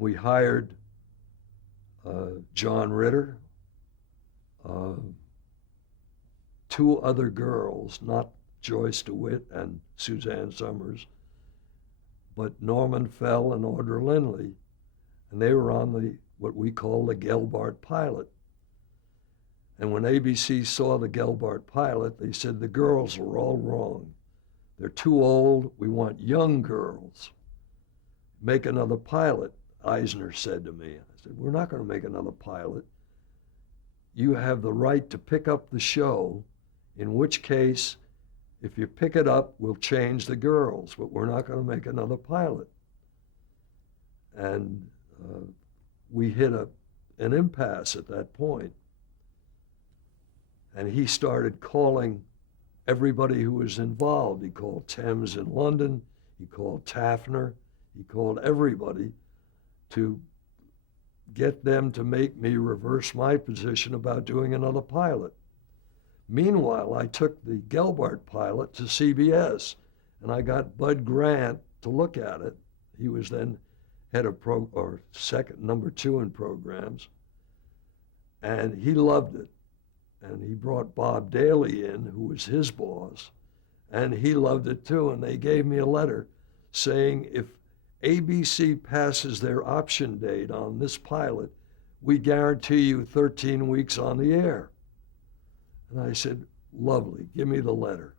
We hired John Ritter, uh, two other girls, not Joyce DeWitt and Suzanne Summers, but Norman Fell and Audra Lindley, and they were on what we call the Gelbart pilot. And when ABC saw the Gelbart pilot, they said the girls are all wrong. They're too old. We want young girls. Make another pilot, Eisner said to me. I said, we're not going to make another pilot. You have the right to pick up the show, in which case, if you pick it up, we'll change the girls, but we're not going to make another pilot. And we hit an impasse at that point. And he started calling everybody who was involved. He called Thames in London, he called Taffner, he called everybody to get them to make me reverse my position about doing another pilot. Meanwhile, I took the Gelbart pilot to CBS, and I got Bud Grant to look at it. He was then head of number 2 in programs, and he loved it. And he brought Bob Daly in, who was his boss, and he loved it too. And they gave me a letter saying, if ABC passes their option date on this pilot, we guarantee you 13 weeks on the air. And I said, lovely, give me the letter.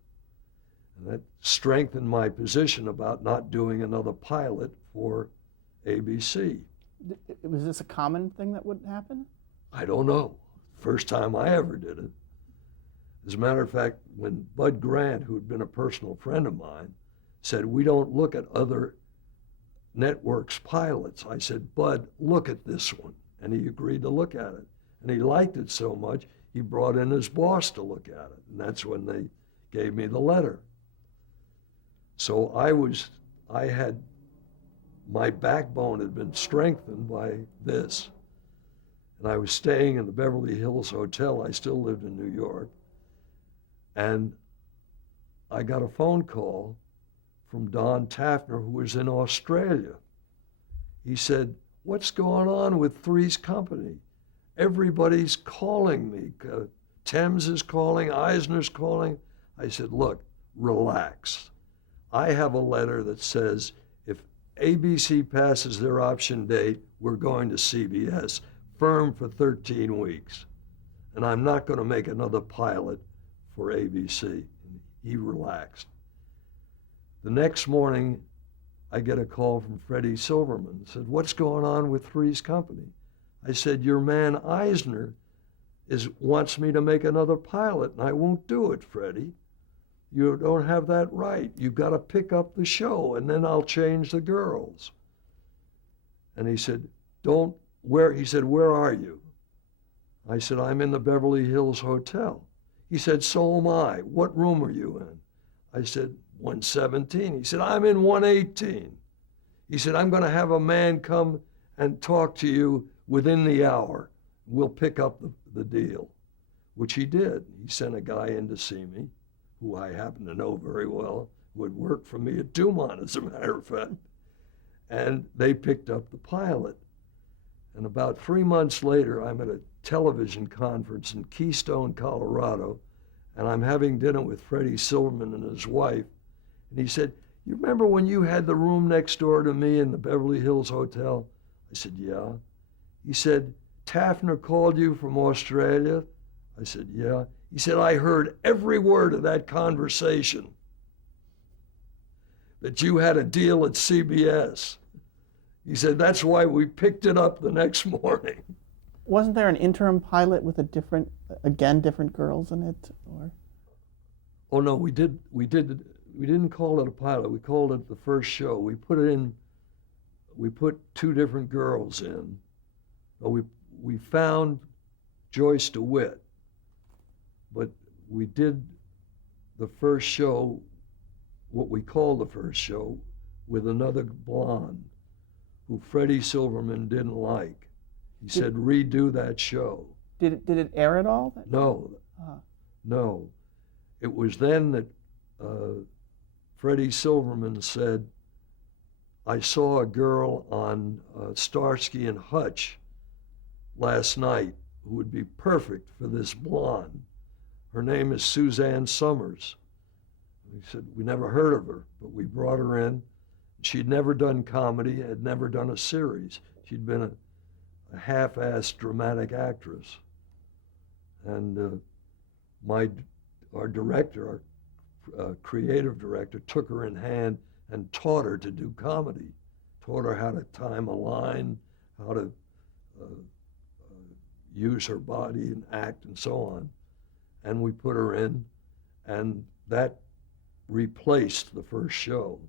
And that strengthened my position about not doing another pilot for ABC. Was this a common thing that would happen? I don't know. First time I ever did it. As a matter of fact, when Bud Grant, who had been a personal friend of mine, said, we don't look at other networks' pilots, I said, Bud, look at this one. And he agreed to look at it. And he liked it so much, he brought in his boss to look at it. And that's when they gave me the letter. So my backbone had been strengthened by this. And I was staying in the Beverly Hills Hotel. I still lived in New York. And I got a phone call from Don Taffner, who was in Australia. He said, what's going on with Three's Company? Everybody's calling me. Thames is calling, Eisner's calling. I said, look, relax. I have a letter that says, if ABC passes their option date, we're going to CBS. Firm for 13 weeks. And I'm not going to make another pilot for ABC. And he relaxed. The next morning, I get a call from Freddie Silverman. Said, what's going on with Three's Company? I said, your man Eisner wants me to make another pilot, and I won't do it, Freddie. You don't have that right. You've got to pick up the show, and then I'll change the girls. And he said, he said, where are you? I said, I'm in the Beverly Hills Hotel. He said, so am I. What room are you in? I said, 117. He said, I'm in 118. He said, I'm going to have a man come and talk to you within the hour. We'll pick up the deal, which he did. He sent a guy in to see me, who I happen to know very well, who had worked for me at Dumont, as a matter of fact. And they picked up the pilot. And about 3 months later, I'm at a television conference in Keystone, Colorado, and I'm having dinner with Freddie Silverman and his wife. And he said, you remember when you had the room next door to me in the Beverly Hills Hotel? I said, yeah. He said, Taffner called you from Australia? I said, yeah. He said, I heard every word of that conversation, that you had a deal at CBS. He said, that's why we picked it up the next morning. Wasn't there an interim pilot with different girls in it? Or? Oh no, we didn't call it a pilot. We called it the first show. We put two different girls in. We found Joyce DeWitt, but we did the first show, what we called the first show, with another blonde who Freddie Silverman didn't like. He said, redo that show. Did it air at all? No, no. It was then that Freddie Silverman said, I saw a girl on Starsky and Hutch last night who would be perfect for this blonde. Her name is Suzanne Summers. We said we never heard of her, but we brought her in. She'd never done comedy, had never done a series. She'd been a half-assed dramatic actress. And our director, our creative director, took her in hand and taught her to do comedy, taught her how to time a line, how to use her body and act and so on. And we put her in, and that replaced the first show.